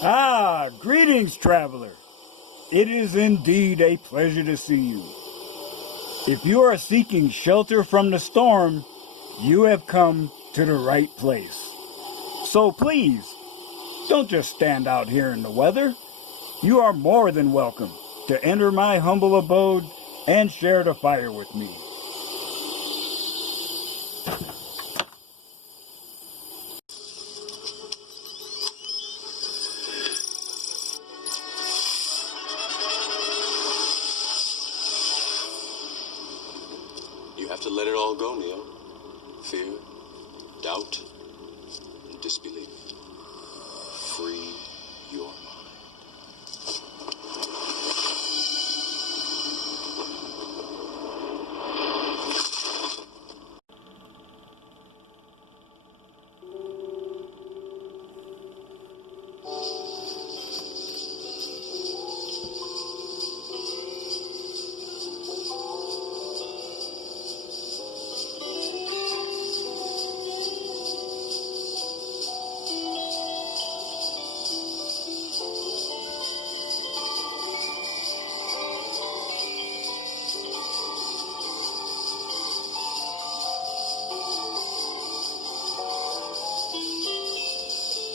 Greetings, traveler. It is indeed a pleasure to see you. If you are seeking shelter from the storm, you have come to the right place. So please, don't just stand out here in the weather. You are more than welcome to enter my humble abode and share the fire with me. You have to let it all go, Neo. Fear, doubt, and disbelief. Free your mind.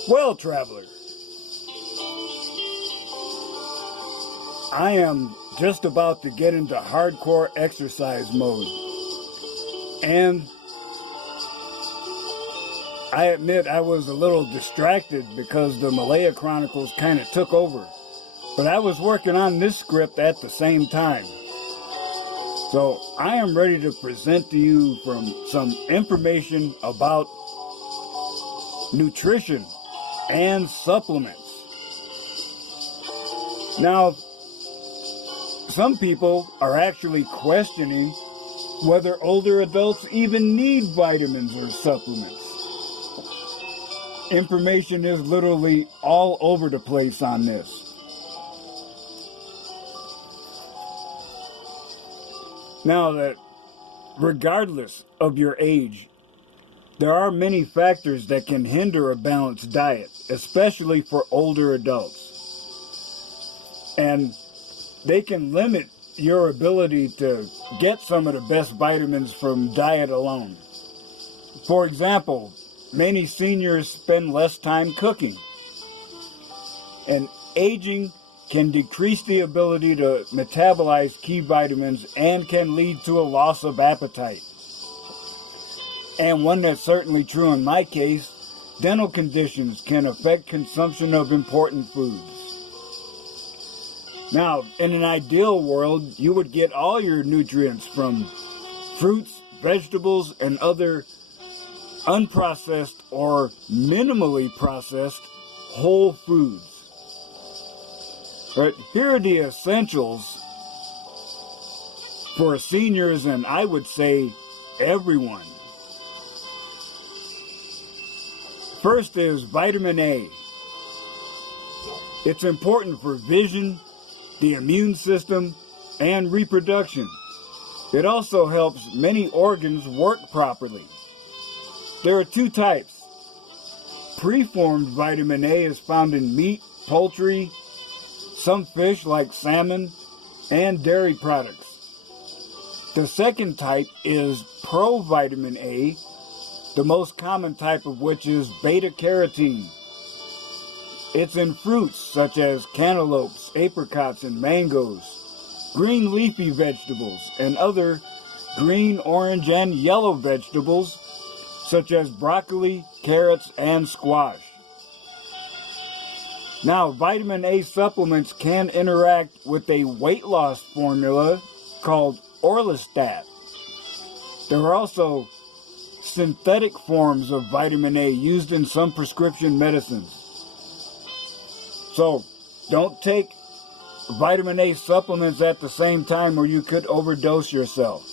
Well, traveler, I am just about to get into hardcore exercise mode. And I admit I was a little distracted because the Malaya Chronicles kind of took over. But I was working on this script at the same time. So I am ready to present to you some information about nutrition and supplements. Now, some people are actually questioning whether older adults even need vitamins or supplements. Information is literally all over the place on this. Now, that regardless of your age, there are many factors that can hinder a balanced diet, especially for older adults. And they can limit your ability to get some of the best vitamins from diet alone. For example, many seniors spend less time cooking. And aging can decrease the ability to metabolize key vitamins and can lead to a loss of appetite. And one that's certainly true in my case, dental conditions can affect consumption of important foods. Now, in an ideal world, you would get all your nutrients from fruits, vegetables, and other unprocessed or minimally processed whole foods. But here are the essentials for seniors and I would say everyone. First is vitamin A. It's important for vision, the immune system, and reproduction. It also helps many organs work properly. There are two types. Preformed vitamin A is found in meat, poultry, some fish like salmon, and dairy products. The second type is provitamin A, the most common type of which is beta-carotene. It's in fruits such as cantaloupes, apricots, and mangoes, green leafy vegetables, and other green, orange, and yellow vegetables such as broccoli, carrots, and squash. Now, vitamin A supplements can interact with a weight loss formula called Orlistat. There are also synthetic forms of vitamin A used in some prescription medicines. So, don't take vitamin A supplements at the same time or you could overdose yourself.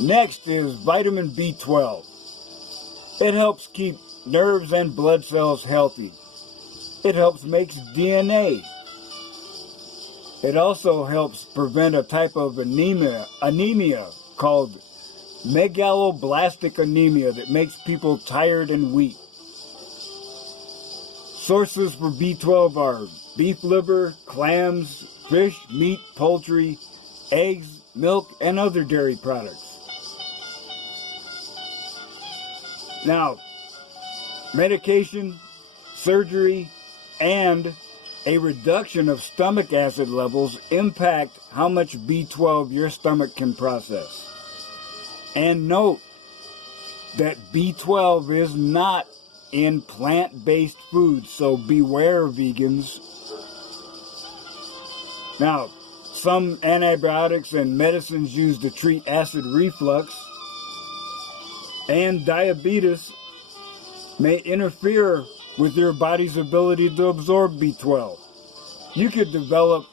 Next is vitamin B12. It helps keep nerves and blood cells healthy. It helps make DNA. It also helps prevent a type of anemia called megaloblastic anemia that makes people tired and weak. Sources for B12 are beef liver, clams, fish, meat, poultry, eggs, milk, and other dairy products. Now, medication, surgery, and a reduction of stomach acid levels impact how much B12 your stomach can process. And note that B12 is not in plant-based foods, so beware, vegans. Now, some antibiotics and medicines used to treat acid reflux and diabetes may interfere with your body's ability to absorb B12. You could develop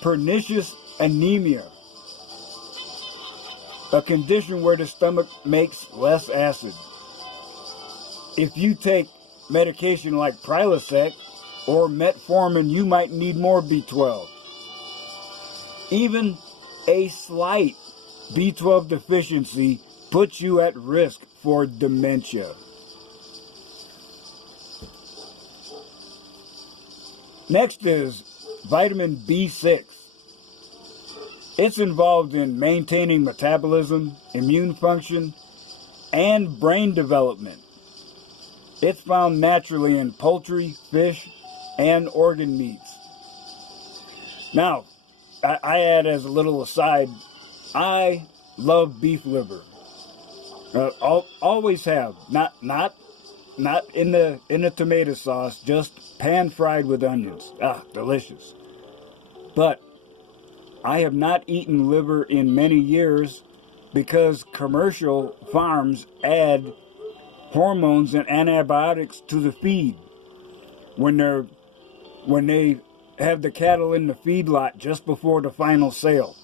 pernicious anemia, a condition where the stomach makes less acid. If you take medication like Prilosec or metformin, you might need more B12. Even a slight B12 deficiency puts you at risk for dementia. Next is vitamin B6. It's involved in maintaining metabolism, immune function, and brain development. It's found naturally in poultry, fish, and organ meats. Now, I add as a little aside, I love beef liver. Always have. Not in the tomato sauce, just pan fried with onions. Ah, delicious. But I have not eaten liver in many years because commercial farms add hormones and antibiotics to the feed when they have the cattle in the feedlot just before the final sale.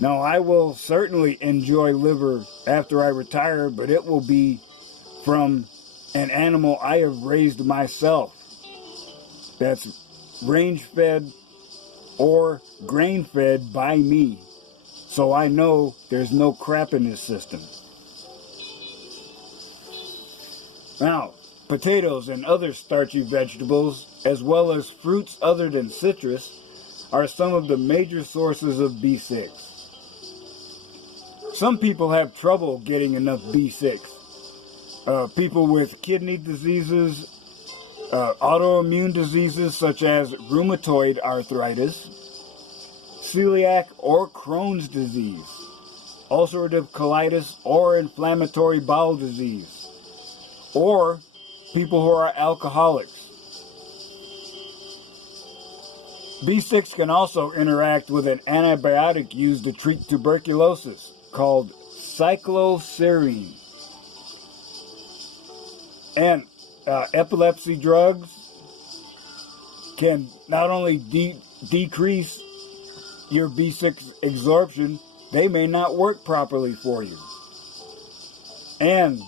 Now, I will certainly enjoy liver after I retire, but it will be from an animal I have raised myself that's range-fed or grain-fed by me, so I know there's no crap in this system. Now, potatoes and other starchy vegetables, as well as fruits other than citrus, are some of the major sources of B6. Some people have trouble getting enough B6. People with kidney diseases, autoimmune diseases such as rheumatoid arthritis, celiac or Crohn's disease, ulcerative colitis or inflammatory bowel disease, or people who are alcoholics. B6 can also interact with an antibiotic used to treat tuberculosis called cycloserine. And epilepsy drugs can not only decrease your B6 absorption, they may not work properly for you. And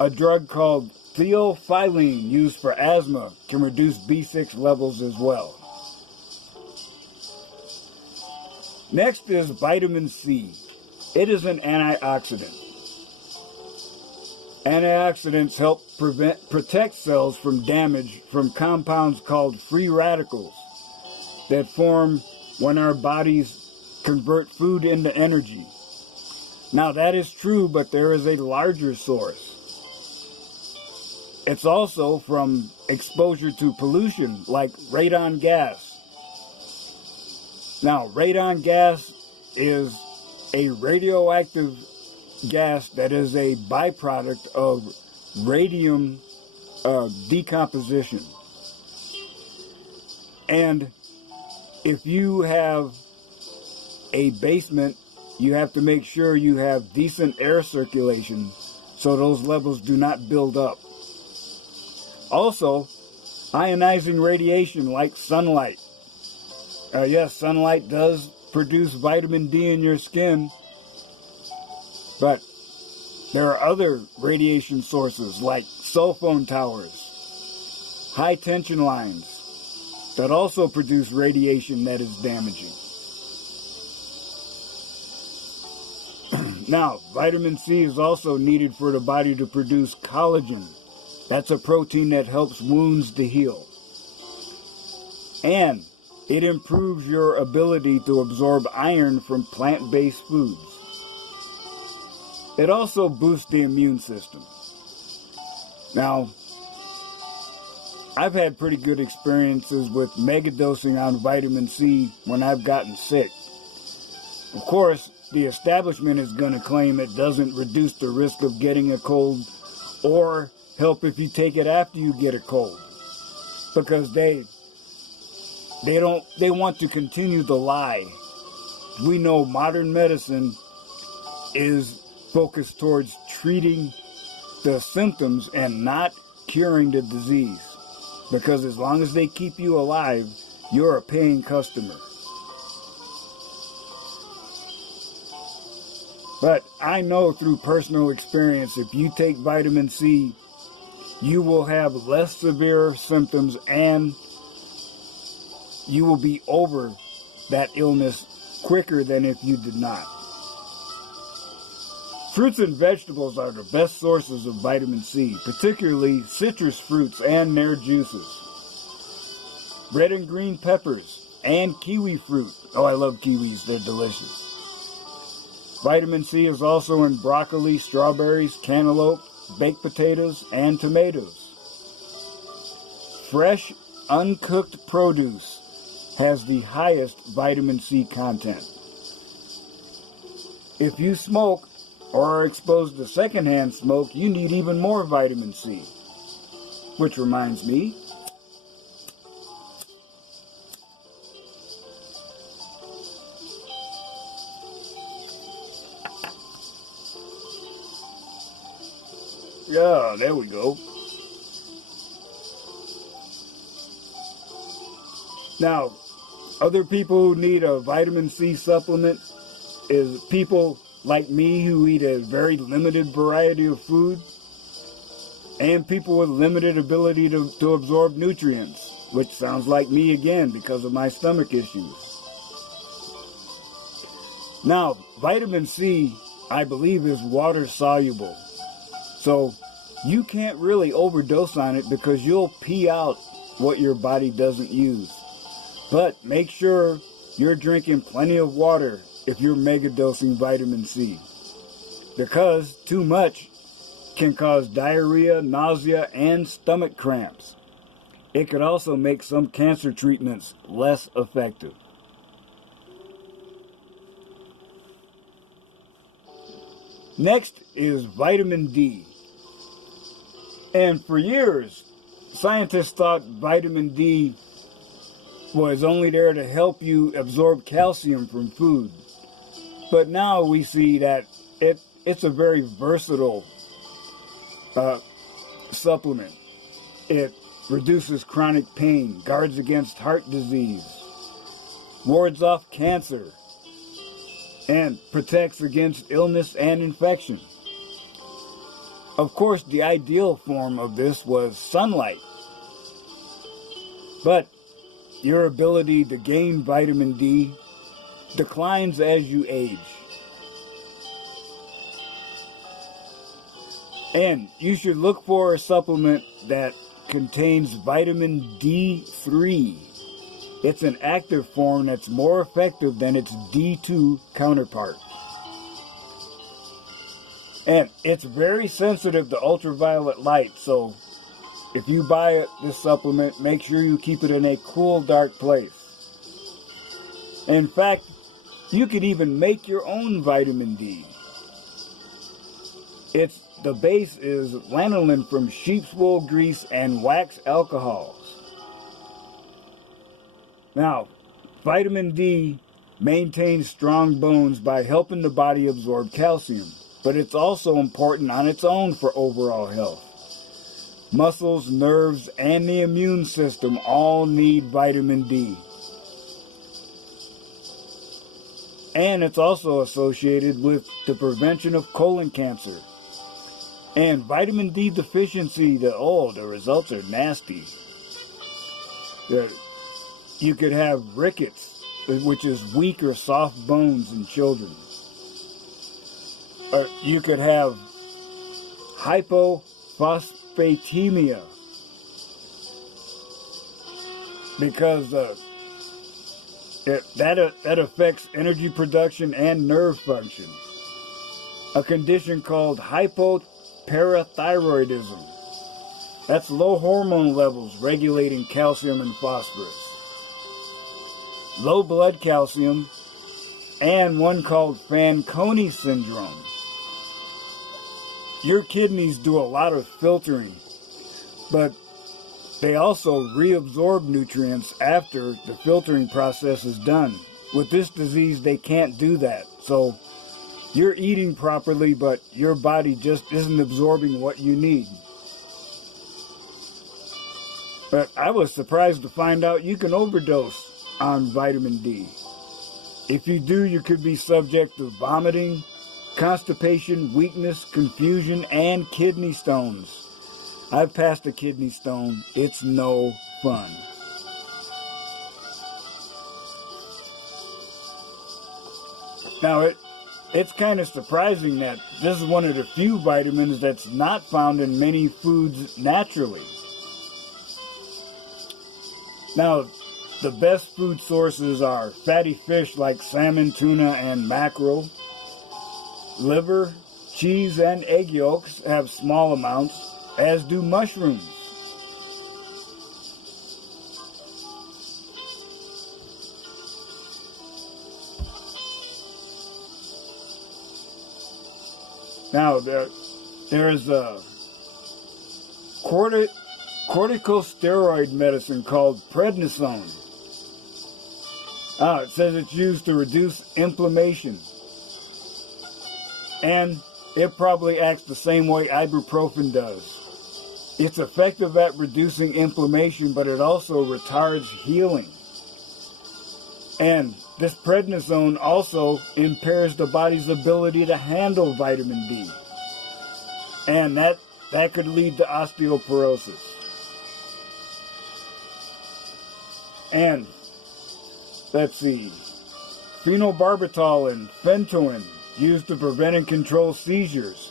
a drug called theophylline used for asthma can reduce B6 levels as well. Next is vitamin C. It is an antioxidant. Antioxidants help protect cells from damage from compounds called free radicals that form when our bodies convert food into energy. Now that is true, but there is a larger source. It's also from exposure to pollution like radon gas. Now, radon gas is a radioactive gas that is a byproduct of radium decomposition. And if you have a basement, you have to make sure you have decent air circulation so those levels do not build up. Also, ionizing radiation like sunlight. Yes, sunlight does produce vitamin D in your skin, but there are other radiation sources like cell phone towers, high tension lines that also produce radiation that is damaging. Now, vitamin C is also needed for the body to produce collagen That's a protein that helps wounds to heal. And it improves your ability to absorb iron from plant-based foods. It also boosts the immune system. Now, I've had pretty good experiences with megadosing on vitamin C when I've gotten sick. Of course, the establishment is going to claim it doesn't reduce the risk of getting a cold or help if you take it after you get a cold, because they want to continue the lie. We know modern medicine is focused towards treating the symptoms and not curing the disease, because as long as they keep you alive, you're a paying customer. But I know through personal experience, if you take vitamin C, you will have less severe symptoms and you will be over that illness quicker than if you did not. Fruits and vegetables are the best sources of vitamin C, particularly citrus fruits and their juices. Red and green peppers and kiwi fruit. Oh, I love kiwis, they're delicious. Vitamin C is also in broccoli, strawberries, cantaloupe, baked potatoes, and tomatoes. Fresh, uncooked produce has the highest vitamin C content. If you smoke or are exposed to secondhand smoke, you need even more vitamin C. Which reminds me, yeah, there we go. Now, other people who need a vitamin C supplement is people like me who eat a very limited variety of food, and people with limited ability to absorb nutrients, which sounds like me again because of my stomach issues. Now, vitamin C, I believe, is water soluble. So you can't really overdose on it because you'll pee out what your body doesn't use. But make sure you're drinking plenty of water if you're megadosing vitamin C, because too much can cause diarrhea, nausea, and stomach cramps. It could also make some cancer treatments less effective. Next is vitamin D. And for years, scientists thought vitamin D was only there to help you absorb calcium from food. But now we see that it's a very versatile supplement. It reduces chronic pain, guards against heart disease, wards off cancer, and protects against illness and infection. Of course, the ideal form of this was sunlight. But your ability to gain vitamin D declines as you age. And you should look for a supplement that contains vitamin D3. It's an active form that's more effective than its D2 counterpart. And it's very sensitive to ultraviolet light, so if you buy this supplement, make sure you keep it in a cool, dark place. In fact, you could even make your own vitamin D. The base is lanolin from sheep's wool grease and wax alcohols. Now, vitamin D maintains strong bones by helping the body absorb calcium, but it's also important on its own for overall health. Muscles, nerves, and the immune system all need vitamin D. And it's also associated with the prevention of colon cancer. And vitamin D deficiency, the results are nasty. You could have rickets, which is weak or soft bones in children. Or you could have hypophosphatemia, hyposphatemia, because that affects energy production and nerve function. A condition called hypoparathyroidism. That's low hormone levels regulating calcium and phosphorus. Low blood calcium, and one called Fanconi syndrome. Your kidneys do a lot of filtering, but they also reabsorb nutrients after the filtering process is done. With this disease, they can't do that. So you're eating properly, but your body just isn't absorbing what you need. But I was surprised to find out you can overdose on vitamin D. If you do, you could be subject to vomiting, constipation, weakness, confusion, and kidney stones. I've passed a kidney stone. It's no fun. Now, it's kind of surprising that this is one of the few vitamins that's not found in many foods naturally. Now, the best food sources are fatty fish like salmon, tuna, and mackerel. Liver, cheese, and egg yolks have small amounts, as do mushrooms. Now, there's a corticosteroid medicine called prednisone. It says it's used to reduce inflammation. And it probably acts the same way ibuprofen does. It's effective at reducing inflammation, but it also retards healing. And this prednisone also impairs the body's ability to handle vitamin D. And that could lead to osteoporosis. And let's see, phenobarbital and phenytoin used to prevent and control seizures,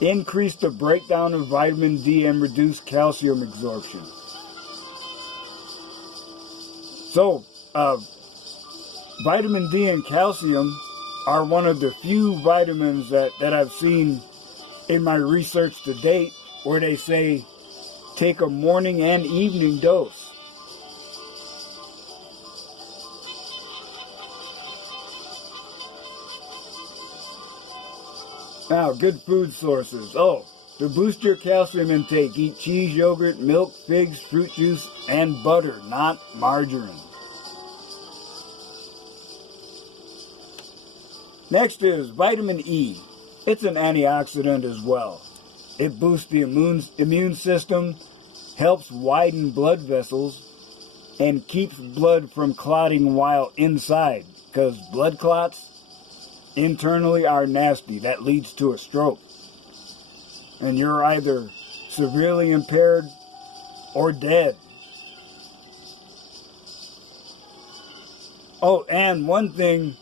increase the breakdown of vitamin D and reduce calcium absorption. So, vitamin D and calcium are one of the few vitamins that I've seen in my research to date where they say take a morning and evening dose. Now, good food sources. To boost your calcium intake, eat cheese, yogurt, milk, figs, fruit juice, and butter, not margarine. Next is vitamin E. It's an antioxidant as well. It boosts the immune system, helps widen blood vessels, and keeps blood from clotting while inside, because blood clots internally are nasty. That leads to a stroke. And you're either severely impaired or dead. And one thing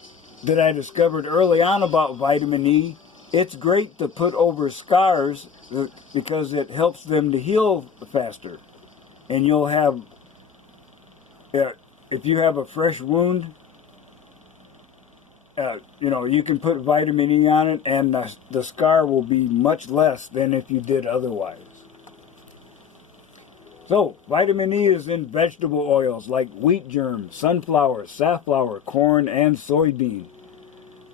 that I discovered early on about vitamin E, it's great to put over scars because it helps them to heal faster. And you'll have, if you have a fresh wound, you can put vitamin E on it and the scar will be much less than if you did otherwise. So, vitamin E is in vegetable oils like wheat germ, sunflower, safflower, corn, and soybean.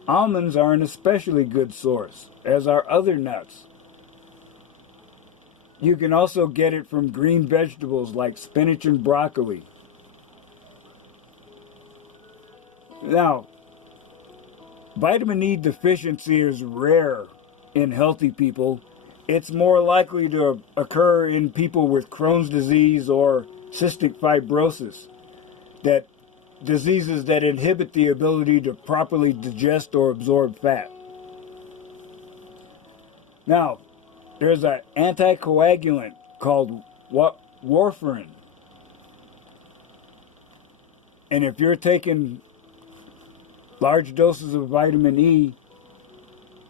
Almonds are an especially good source, as are other nuts. You can also get it from green vegetables like spinach and broccoli. Now, vitamin E deficiency is rare in healthy people. It's more likely to occur in people with Crohn's disease or cystic fibrosis, that diseases that inhibit the ability to properly digest or absorb fat. Now, there's an anticoagulant called warfarin. And if you're taking large doses of vitamin E,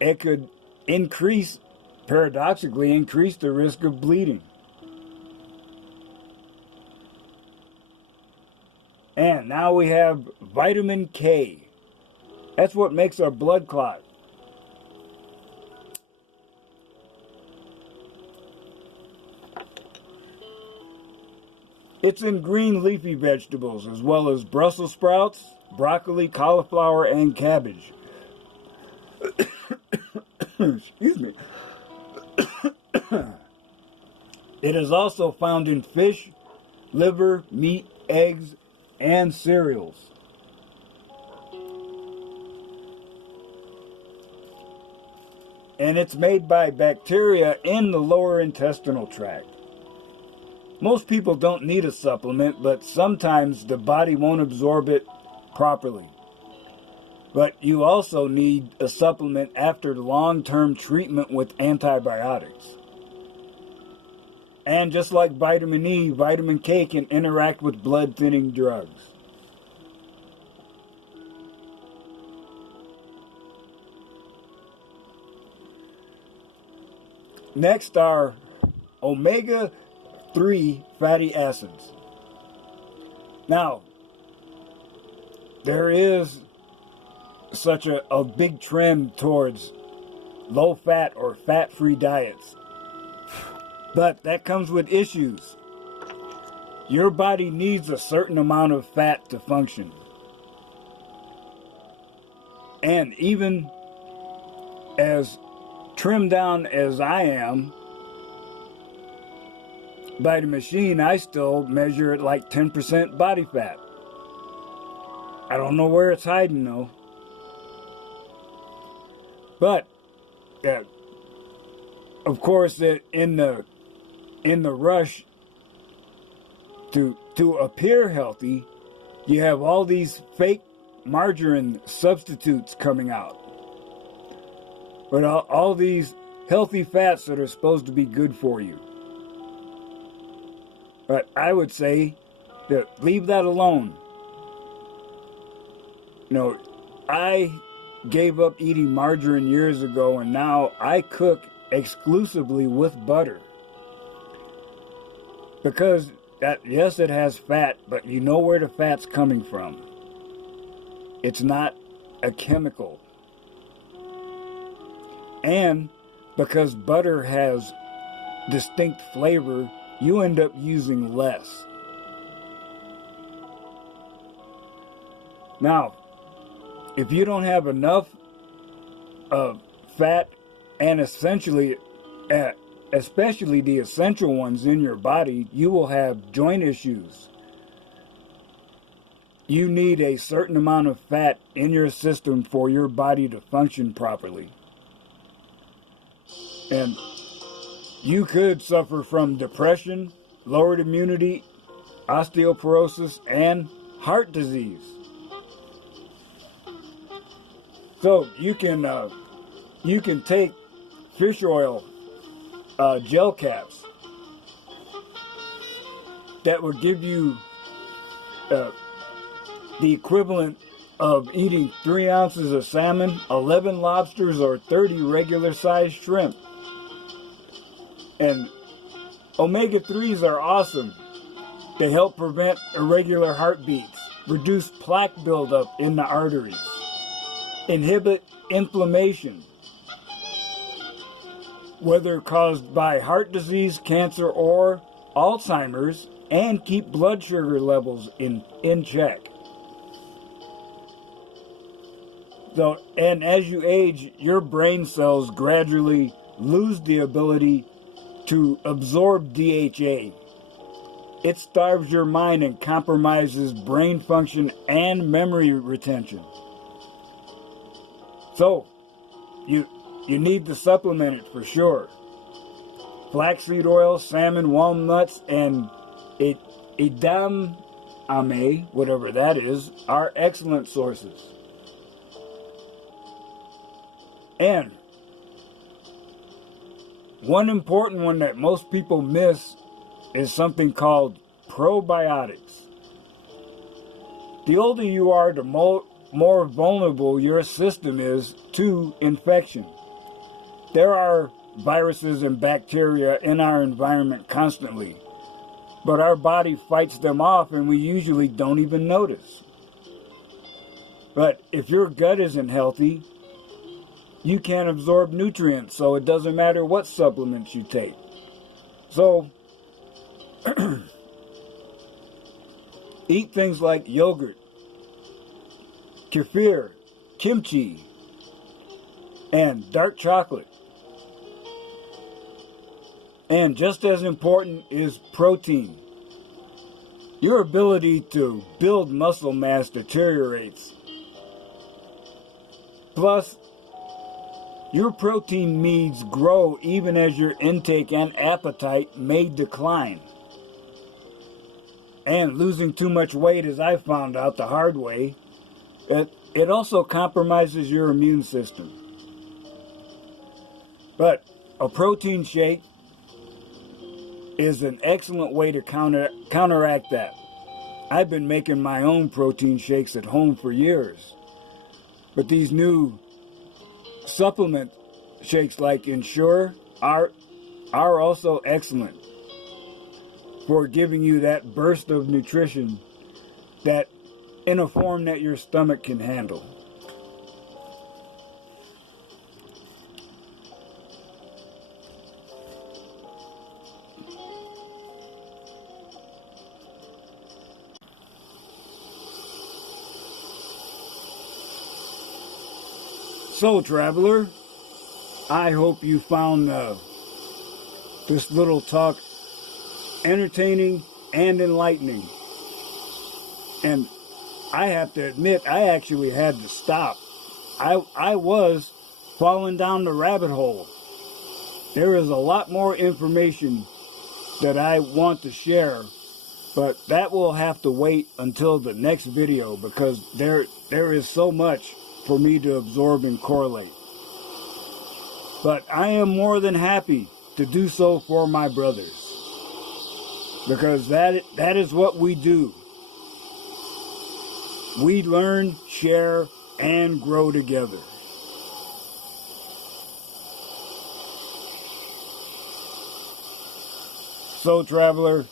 it could increase paradoxically increase the risk of bleeding. And now we have vitamin K. That's what makes our blood clot. It's in green leafy vegetables as well as Brussels sprouts, broccoli, cauliflower, and cabbage. Excuse me. It is also found in fish, liver, meat, eggs, and cereals. And it's made by bacteria in the lower intestinal tract. Most people don't need a supplement, but sometimes the body won't absorb it properly. But you also need a supplement after long-term treatment with antibiotics. And just like vitamin E, vitamin K can interact with blood-thinning drugs. Next are omega-3 fatty acids. Now, there is such a big trend towards low-fat or fat-free diets. But that comes with issues. Your body needs a certain amount of fat to function. And even as trimmed down as I am, by the machine, I still measure it like 10% body fat. I don't know where it's hiding though. But, of course, in the rush to appear healthy, you have all these fake margarine substitutes coming out. But all these healthy fats that are supposed to be good for you. But I would say that leave that alone. You know, I gave up eating margarine years ago, and now I cook exclusively with butter. Because yes, it has fat, but you know where the fat's coming from. It's not a chemical. And because butter has distinct flavor, you end up using less. Now, if you don't have enough fat and especially the essential ones in your body, you will have joint issues. You need a certain amount of fat in your system for your body to function properly. And you could suffer from depression, lowered immunity, osteoporosis, and heart disease. So you can take fish oil gel caps that will give you the equivalent of eating 3 ounces of salmon, 11 lobsters, or 30 regular-sized shrimp. And omega-3s are awesome. They help prevent irregular heartbeats, reduce plaque buildup in the arteries, inhibit inflammation, whether caused by heart disease, cancer, or Alzheimer's, and keep blood sugar levels in check. So, and as you age, your brain cells gradually lose the ability to absorb DHA. It starves your mind and compromises brain function and memory retention. So, you need to supplement it for sure. Flaxseed oil, salmon, walnuts, and edamame, whatever that is, are excellent sources. And one important one that most people miss is something called probiotics. The older you are, the more vulnerable your system is to infection. There are viruses and bacteria in our environment constantly, but our body fights them off and we usually don't even notice. But if your gut isn't healthy, you can't absorb nutrients, so it doesn't matter what supplements you take. So, eat things like yogurt, kefir, kimchi, and dark chocolate. And just as important is protein. Your ability to build muscle mass deteriorates. Plus, your protein needs grow even as your intake and appetite may decline. And losing too much weight, as I found out the hard way, it also compromises your immune system. But a protein shake is an excellent way to counteract that. I've been making my own protein shakes at home for years. But these new supplement shakes like Ensure are also excellent for giving you that burst of nutrition that in a form that your stomach can handle. So, traveler, I hope you found this little talk entertaining and enlightening. And I have to admit, I actually had to stop. I was falling down the rabbit hole. There is a lot more information that I want to share, but that will have to wait until the next video because there is so much for me to absorb and correlate. But I am more than happy to do so for my brothers, because that is what we do. We learn, share, and grow together. So, traveler,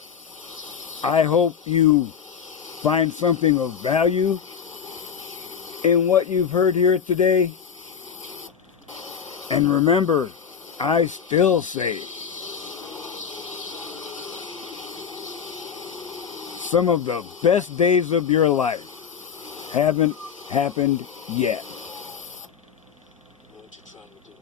I hope you find something of value in what you've heard here today. And remember, I still say, some of the best days of your life haven't happened yet. What you trying to do?